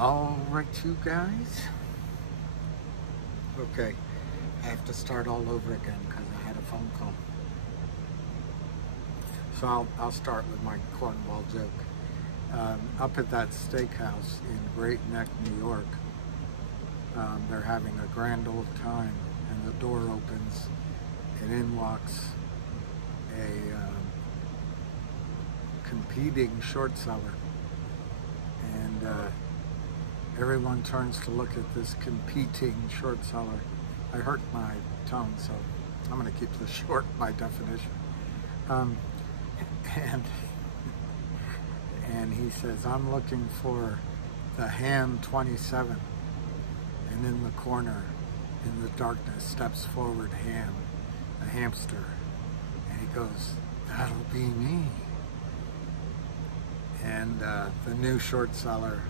All right, you guys. Okay, I have to start all over again because I had a phone call. So I'll start with my cornball joke. Up at that steakhouse in Great Neck, New York, they're having a grand old time, and the door opens, and in walks a competing short seller, and everyone turns to look at this competing short seller. I hurt my tongue, so I'm going to keep this short by definition. And he says, "I'm looking for the ham 27." And in the corner, in the darkness, steps forward Ham, a hamster. And he goes, "That'll be me." And the new short seller,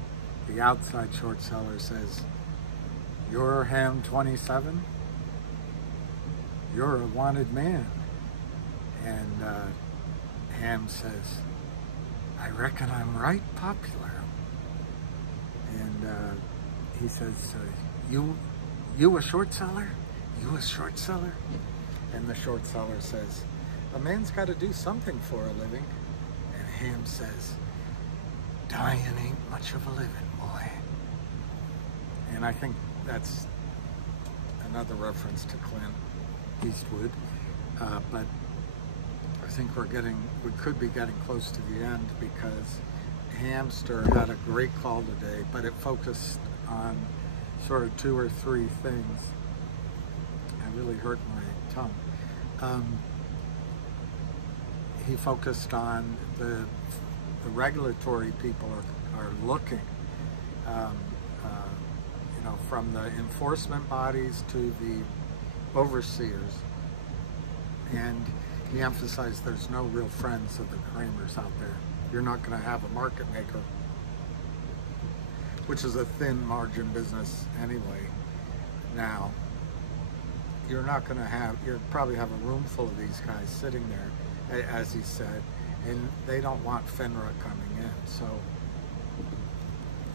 the outside short seller, says, "You're ham 27? You're a wanted man." And Ham says, "I reckon I'm right popular." And he says, you a short seller? You a short seller?" And the short seller says, "A man's got to do something for a living." And Ham says, "Dying ain't much of a living, boy." And I think that's another reference to Clint Eastwood, but I think we could be getting close to the end, because Hamster had a great call today, but it focused on sort of 2 or 3 things. I really hurt my tongue. He focused on the regulatory people are looking, from the enforcement bodies to the overseers, and he emphasized there's no real friends of the Kramers out there. You're not going to have a market maker, which is a thin margin business anyway. Now, you're not going to have, you'll probably have a room full of these guys sitting there, as he said, and they don't want FINRA coming in. So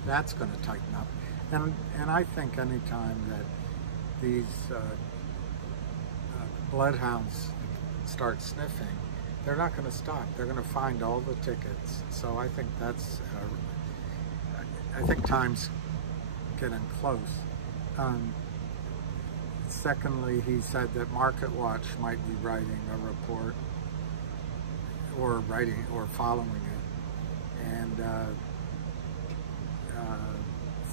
that's going to tighten up. And I think anytime that these bloodhounds start sniffing, they're not going to stop. They're going to find all the tickets. So I think that's, I think time's getting close. Secondly, he said that MarketWatch might be writing a report, or following it. And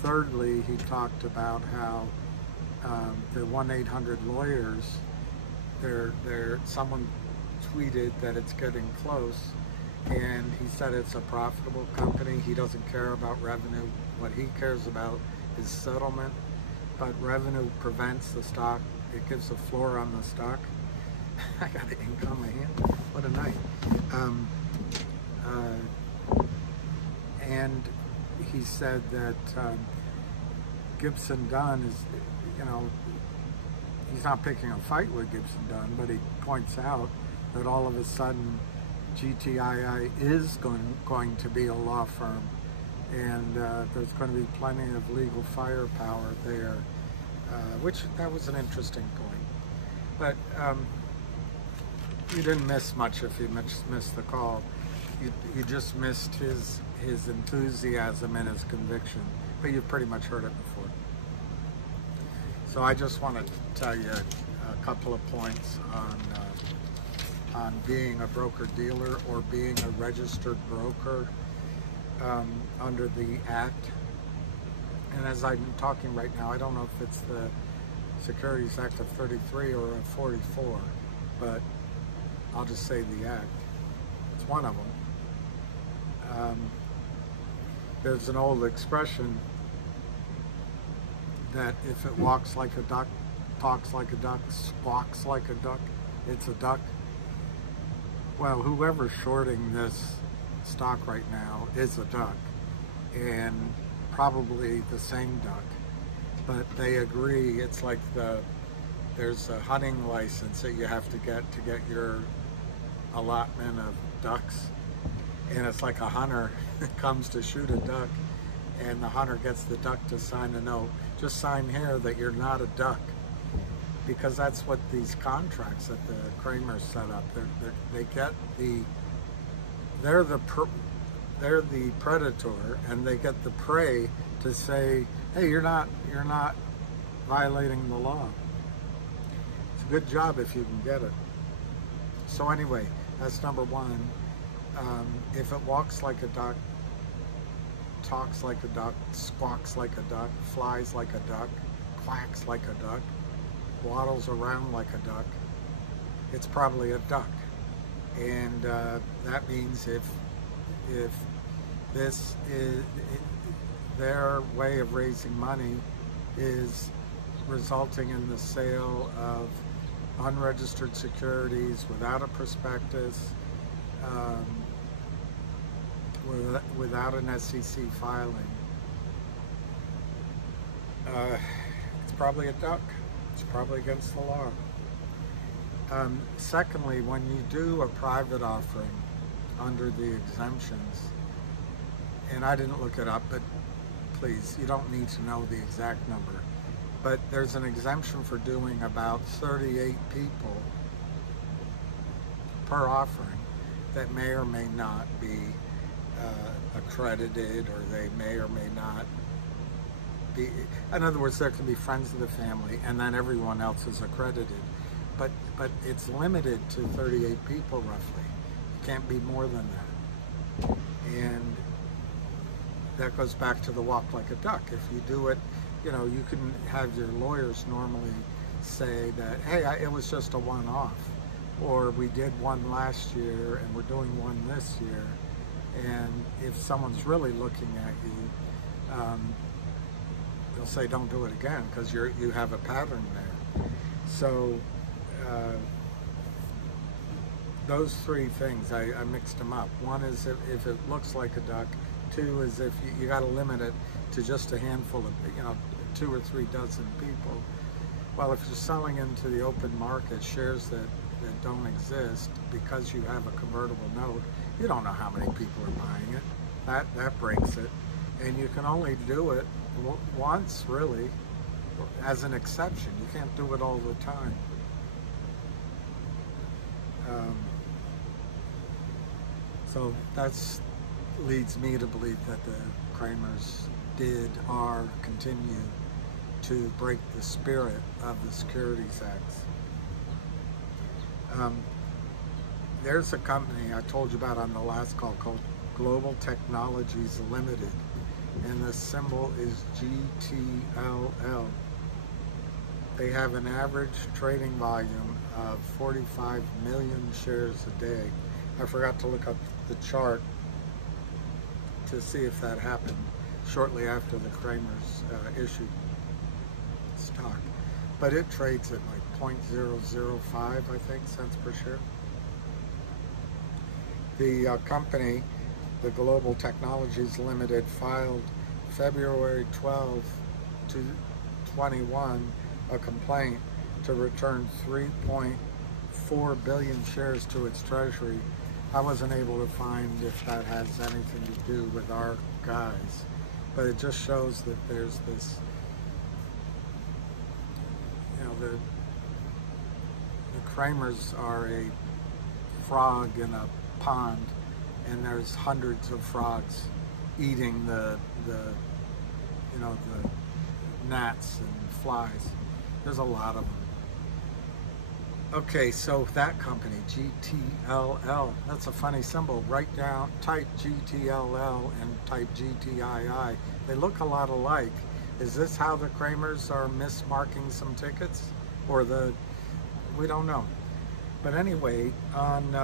thirdly, he talked about how the 1-800 lawyers, someone tweeted that it's getting close, and he said it's a profitable company. He doesn't care about revenue. What he cares about is settlement, but revenue prevents the stock. It gives a floor on the stock. I got the ink on my hand. What a night. And he said that Gibson Dunn is, he's not picking a fight with Gibson Dunn, but he points out that all of a sudden GTII is going to be a law firm, and there's going to be plenty of legal firepower there, which that was an interesting point. But you didn't miss much if you missed the call. You just missed his enthusiasm and his conviction, but you've pretty much heard it before. So I just want to tell you a couple of points on being a broker-dealer or being a registered broker under the Act. And as I'm talking right now, I don't know if it's the Securities Act of 33 or of 44, but I'll just say the Act. It's one of them. There's an old expression that if it walks like a duck, talks like a duck, squawks like a duck, it's a duck. Well, whoever's shorting this stock right now is a duck, and probably the same duck, but they agree. It's like there's a hunting license that you have to get your allotment of ducks, and it's like a hunter comes to shoot a duck, and the hunter gets the duck to sign a note. Just sign here that you're not a duck, because that's what these contracts that the Kramers set up. They get they're the predator, and they get the prey to say, hey, you're not violating the law. It's a good job if you can get it. So anyway, that's number one. If it walks like a duck, talks like a duck, squawks like a duck, flies like a duck, quacks like a duck, waddles around like a duck, it's probably a duck. And that means if this is their way of raising money is resulting in the sale of unregistered securities without a prospectus, without an SEC filing, it's probably a duck. It's probably against the law. Secondly, when you do a private offering under the exemptions, and I didn't look it up, but please, you don't need to know the exact number, but there's an exemption for doing about 38 people per offering that may or may not be accredited, or they may or may not be, in other words, there can be friends of the family and then everyone else is accredited, but it's limited to 38 people roughly. It can't be more than that. And that goes back to the walk like a duck. If you do it, you know, you can have your lawyers normally say that, hey, it was just a one-off, or we did one last year and we're doing one this year. And if someone's really looking at you, they'll say don't do it again, because you have a pattern there. So those three things, I mixed them up. One is if it looks like a duck. Two is if you got to limit it to just a handful of, 2 or 3 dozen people. Well, if you're selling into the open market shares that don't exist because you have a convertible note, you don't know how many people are buying it. That breaks it. And you can only do it once, really, as an exception. You can't do it all the time. So that's leads me to believe that the Kramers continue to break the spirit of the Securities Acts. There's a company I told you about on the last call called Global Technologies Limited, and the symbol is GTII. They have an average trading volume of 45 million shares a day. I forgot to look up the chart to see if that happened shortly after the Kramers issued stock. But it trades at like 0.005, I think, cents per share. The company, the Global Technologies Limited, filed February 12, 2021, a complaint to return 3.4 billion shares to its treasury. I wasn't able to find if that has anything to do with our guys, but it just shows that there's this, the Kramers are a frog in a pond, and there's hundreds of frogs eating the gnats and flies. There's a lot of them. Okay, so that company, GTLL, that's a funny symbol. Type GTLL and type GTII. They look a lot alike. Is this how the Kramers are mismarking some tickets? Or we don't know. But anyway, on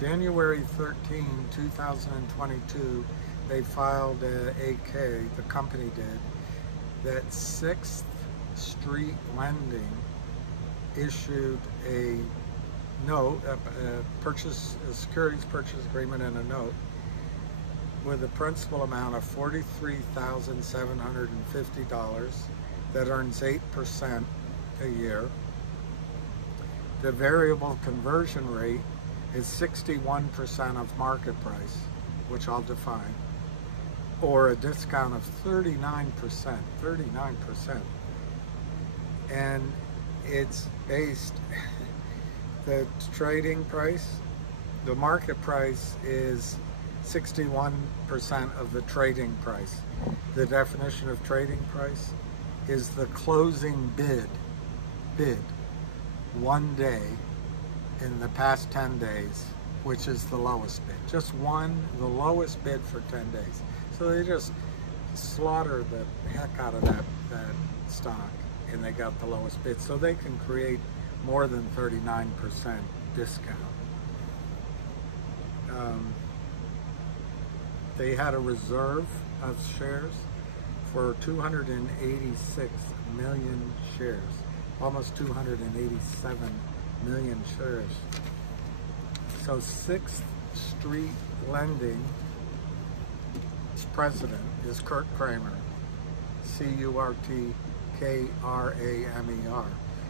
January 13, 2022, they filed a AK, the company did, that 6th Street Lending issued a note, a securities purchase agreement and a note with a principal amount of $43,750 that earns 8% a year. The variable conversion rate is 61% of market price, which I'll define. or a discount of 39%, 39%. And it's based, the trading price, the market price is 61% of the trading price. The definition of trading price is the closing bid one day in the past 10 days, which is the lowest bid. Just the lowest bid for 10 days. So they just slaughter the heck out of that stock, and they got the lowest bid. So they can create more than 39% discount. They had a reserve of shares for 286 million shares, almost 287 million shares. So 6th Street Lending's president is Kurt Kramer, C-U-R-T-K-R-A-M-E-R.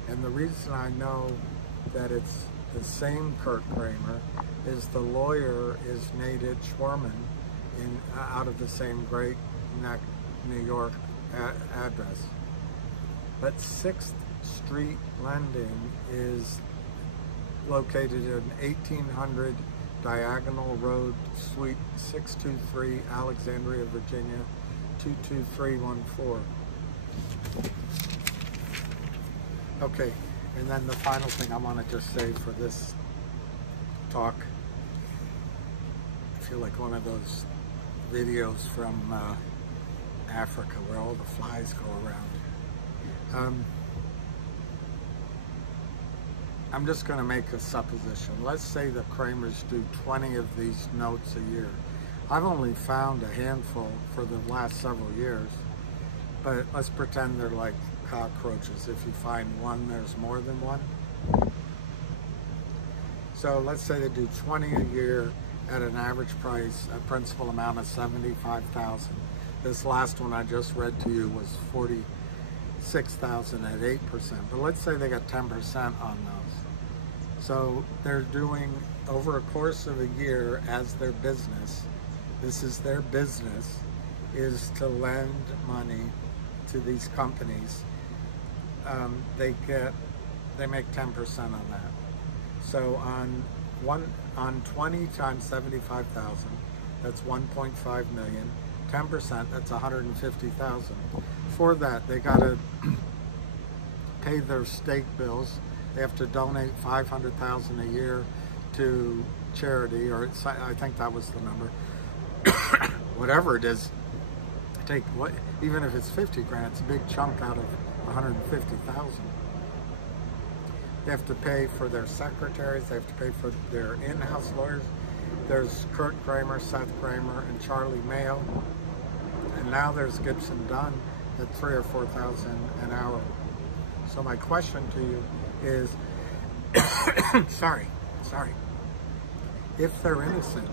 And the reason I know that it's the same Kurt Kramer is the lawyer is Nadine Schwerman out of the same Great Neck, New York address. But 6th Street Lending is located in 1800 Diagonal Road, Suite 623, Alexandria, Virginia, 22314. Okay, and then the final thing I want to just say for this talk, I feel like one of those videos from Africa where all the flies go around. I'm just going to make a supposition. Let's say the Kramers do 20 of these notes a year. I've only found a handful for the last several years, but let's pretend they're like cockroaches. If you find one, there's more than one. So let's say they do 20 a year at an average price, a principal amount of $75,000. This last one I just read to you was $46,000 at 8%. But let's say they got 10% on those. So they're doing, over a course of a year as their business, this is their business, is to lend money to these companies. They make 10% on that. So on 20 times 75,000, that's 1.5 million. 10%, that's 150,000. For that, they got to pay their stake bills. They have to donate 500,000 a year to charity, or I think that was the number. Whatever it is, take what, even if it's 50 grand, it's a big chunk out of 150,000. They have to pay for their secretaries. They have to pay for their in-house lawyers. There's Kurt Kramer, Seth Kramer, and Charlie Mayo. And now there's Gibson Dunn at $3,000 or $4,000 an hour. So my question to you is, sorry, if they're innocent,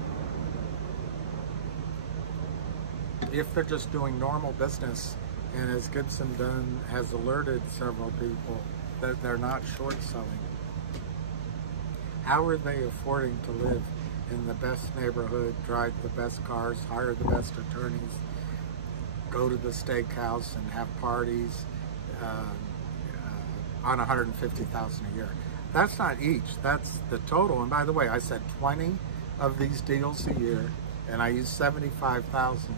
if they're just doing normal business, and as Gibson Dunn has alerted several people that they're not short selling, how are they affording to live in the best neighborhood, drive the best cars, hire the best attorneys, go to the steakhouse and have parties on $150,000 a year? That's not each, that's the total. And by the way, I said 20 of these deals a year, and I use 75,000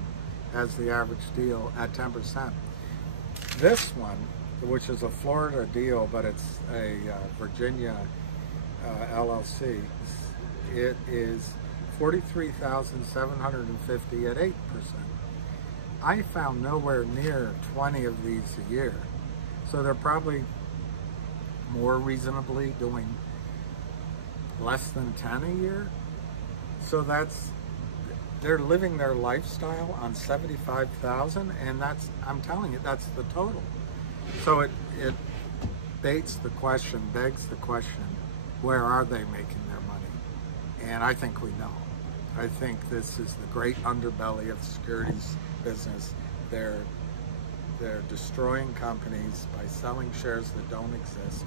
as the average deal at 10%. This one, which is a Florida deal, but it's a Virginia LLC, it is $43,750 at 8%. I found nowhere near 20 of these a year. So they're probably more reasonably doing less than 10 a year. So they're living their lifestyle on 75,000, and that's, I'm telling you, that's the total. So it begs the question, where are they making their money? And I think we know. I think this is the great underbelly of the securities business. They're destroying companies by selling shares that don't exist,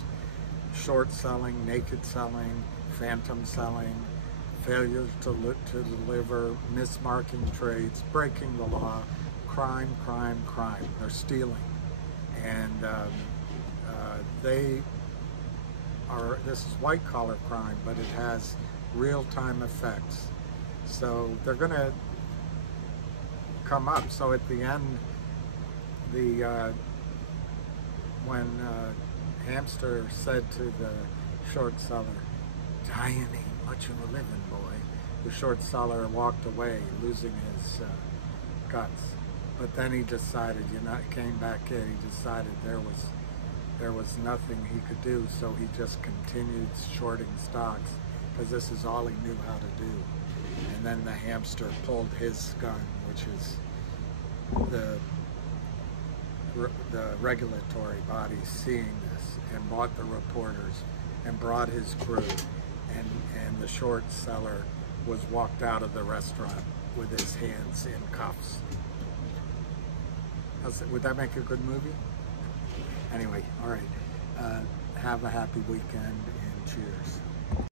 short selling, naked selling, phantom selling, failure to deliver, mismarking trades, breaking the law, crime, crime, crime. They're stealing. And they are, this is white collar crime, but it has real-time effects. So they're going to come up. So at the end, when Hamster said to the short seller, "Dying ain't much of a living, boy," the short seller walked away, losing his guts. But then he decided, came back in. He decided there was nothing he could do, so he just continued shorting stocks because this is all he knew how to do. And then the Hamster pulled his gun, which is the regulatory body seeing this, and bought the reporters and brought his crew, and the short seller was walked out of the restaurant with his hands in cuffs. Would that make a good movie? Anyway, all right. Have a happy weekend and cheers.